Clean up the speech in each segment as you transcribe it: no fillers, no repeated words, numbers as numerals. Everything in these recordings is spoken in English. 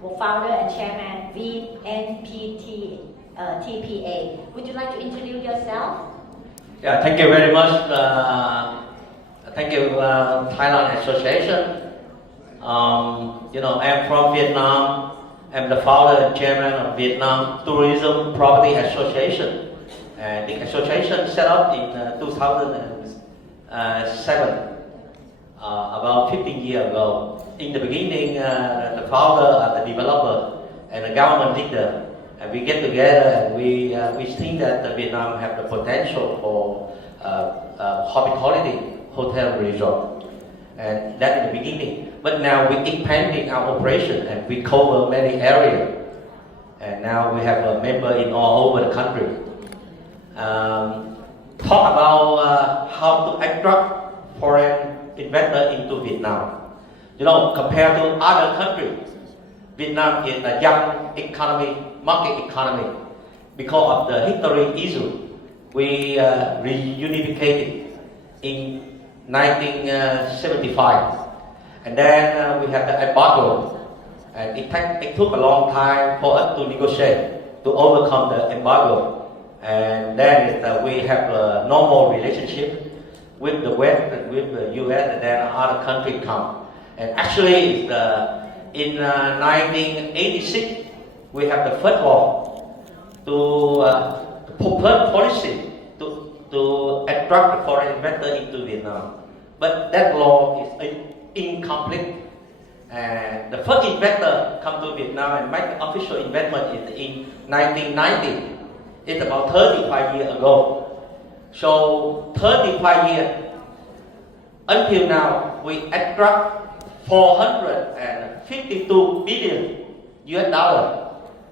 founder and chairman VnTPA. Would you like to introduce yourself? Yeah, thank you very much. Thank you, Thailand Association. I'm from Vietnam. I'm the founder and chairman of Vietnam Tourism Property Association. And the association set up in 2007, about 15 years ago. In the beginning, the founder, the developer, and the government leader, and we get together and we think that Vietnam have the potential for hospitality hotel resort, and that in the beginning. But now we expanding our operation and we cover many areas, and now we have a member in all over the country. Talk about how to attract foreign investor into Vietnam. Compared to other countries, Vietnam is a young economy, market economy. Because of the history issue, we reunificated in 1975, and then we have the embargo, and it took a long time for us to negotiate to overcome the embargo. And then we have a normal relationship with the West and with the US, and then other countries come. And actually, in 1986, we have the first law to purpose policy to attract foreign investor into Vietnam. But that law is incomplete. And the first investor come to Vietnam and make the official investment is in 1990. It's about 35 years ago. So 35 years, until now, we attract 452 billion US dollar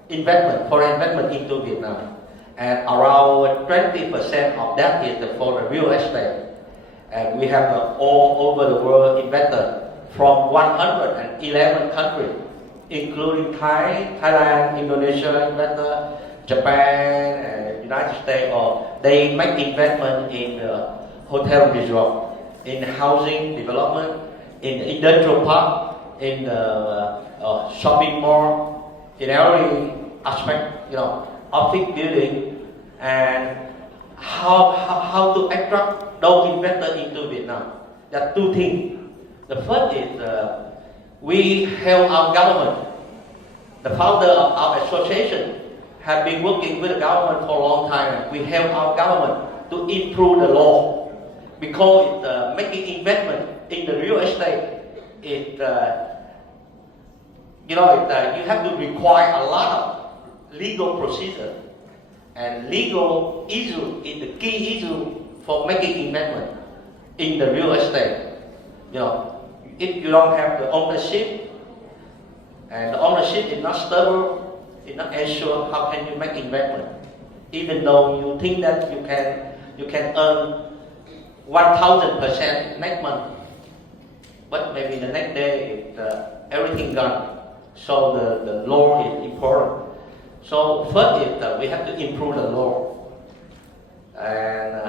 investment, foreign investment into Vietnam. And around 20% of that is for the real estate. And we have all over the world investors from 111 countries, including Thailand, Indonesia investor, Japan, and United States. Or they make investment in hotel resort, in housing development, in industrial park, in shopping mall, in every aspect, office building. And how to attract those investors into Vietnam? There are two things. The first is we help our government. The founder of our association have been working with the government for a long time. We help our government to improve the law, because making investment in the real estate is you have to require a lot of legal procedure, and legal issue is the key issue for making investment in the real estate. If you don't have the ownership, and the ownership is not stable, it's not assured, how can you make investment? Even though you think that you can earn 1,000% next month, but maybe the next day everything gone. So the law is important. So first is we have to improve the law, and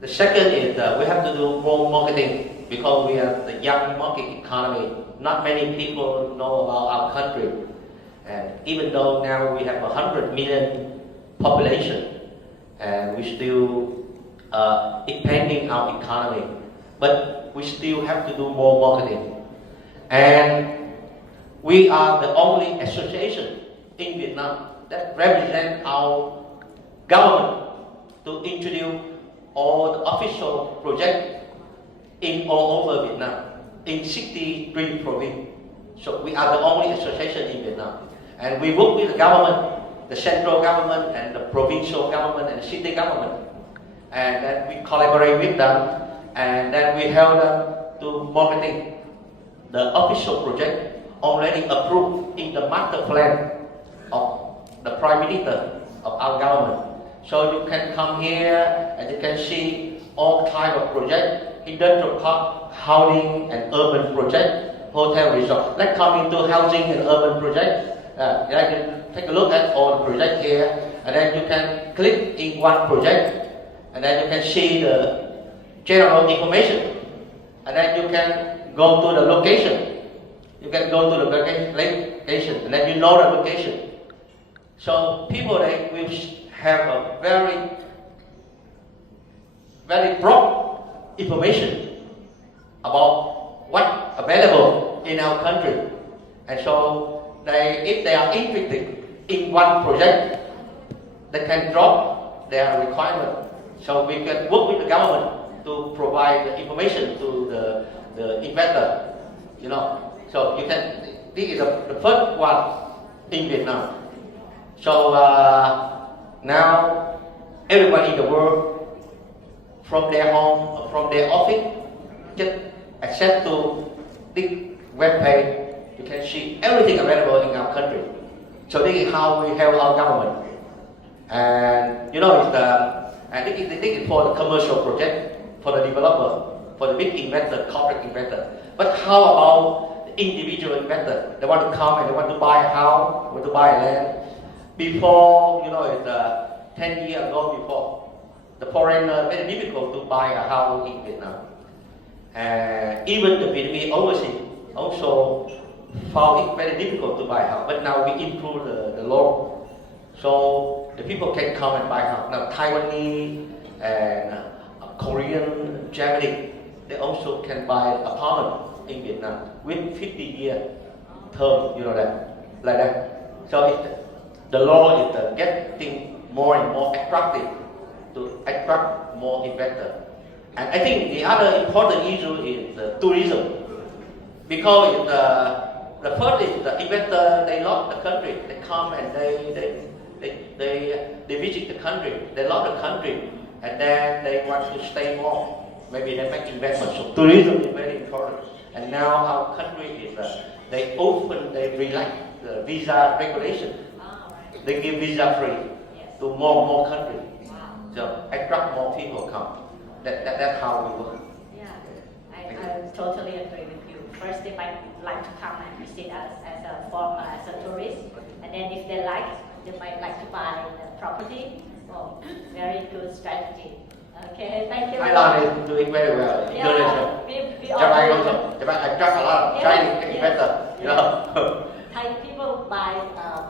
the second is we have to do more marketing, because we are the young market economy. Not many people know about our country, and even though now we have 100 million population, and we still expanding our economy, but we still have to do more marketing. And we are the only association in Vietnam that represent our government to introduce all the official projects in all over Vietnam, in 63 provinces. So we are the only association in Vietnam. And we work with the government, the central government and the provincial government and the city government. And then we collaborate with them, and then we help them to marketing the official project already approved in the master plan of the Prime Minister of our government. So you can come here and you can see all kinds of projects, industrial park, housing and urban project, hotel resort. Let's come into housing and urban project. You can take a look at all the projects here, and then you can click in one project, and then you can see the general information, and then you can go to the location. You can go to the location link, location, and then you know the location. So people they will have a very broad information about what available in our country, and so if they are interested in one project, they can drop their requirement. So we can work with the government to provide the information to the investor, you know. So you can. This is the first one in Vietnam. So now everybody in the world, from their home, from their office, just access to this web page. You can see everything available in our country. So this is how we help our government. And you know, and this is for the commercial project, for the developer, for the big investor, corporate investor. But how about the individual investor? They want to come and they want to buy a house, want to buy a land. Before, you know, it's 10 years ago before, the foreigner very difficult to buy a house in Vietnam. And even the Vietnamese overseas also found it very difficult to buy a house. But now we improve the law. So the people can come and buy a house. Now Taiwanese and Korean, Japanese, they also can buy apartment in Vietnam with 50-year term, you know that, like that. So the law is getting more and more attractive to attract more investors. And I think the other important issue is tourism, because the first is the investor, they love the country, they come and they visit the country, they love the country, and then they want to stay more. Maybe they make investment. So tourism is very important. And now our country is they relax the visa regulation. They give visa free to more countries. So attract more people come. That's how we work. Yeah, I totally agree with you. First, they might like to come and visit us as a tourist, and then if they like, they might like to buy the property. Oh, very good strategy. Okay, thank you. Thailand is doing very well. Yeah, we Japan also. Japan attract a lot of Chinese investors. You know. Thai people buy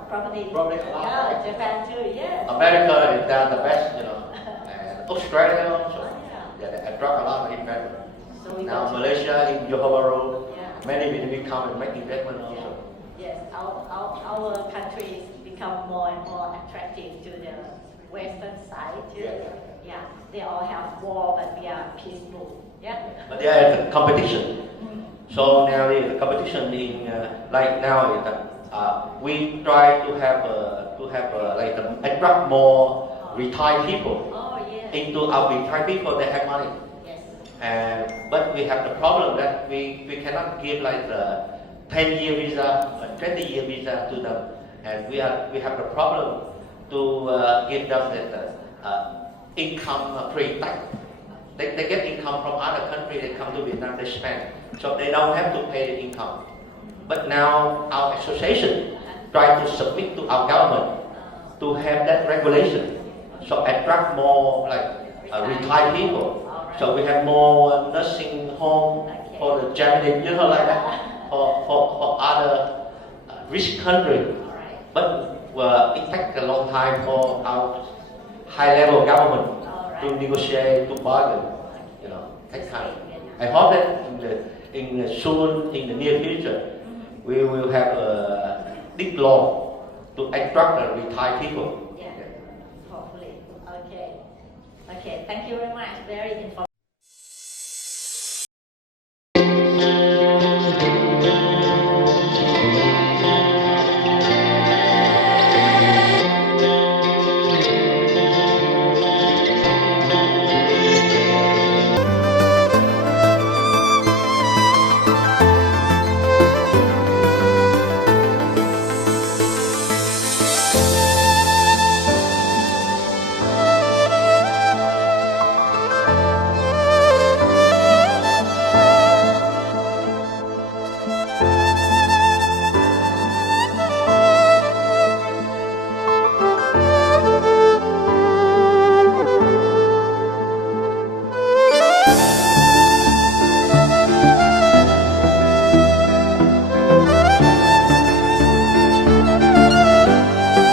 property. Probably a lot. Yeah, Japan too. Yeah. America is the best, you know. And Australia also. Yeah. They attract a lot of investors. So now Malaysia in Johor Bahru, yeah. many will come and make investment also. Yes, our countries become more and more attractive to the western side too. Yeah, they all have war, but we are peaceful. Yeah. But there is a competition. So now the competition in like now is we try to have like attract more retired people into our retired people that have money. Yes. But we have the problem that we cannot give like the 10-year visa or 20-year visa to them, and we have the problem to give them that income pre-tax. They get income from other countries, they come to Vietnam, they spend. So they don't have to pay the income. But now our association try to submit to our government to have that regulation. So attract more like retired people. So we have more nursing home for the Japanese, you know, like that, for other rich countries. But it takes a long time for our high-level government to negotiate, to bargain, you know, take time. I hope that soon, in the near future, we will have a big law to attract the retired people. Yeah, hopefully. Okay. Okay, thank you very much. Very informative.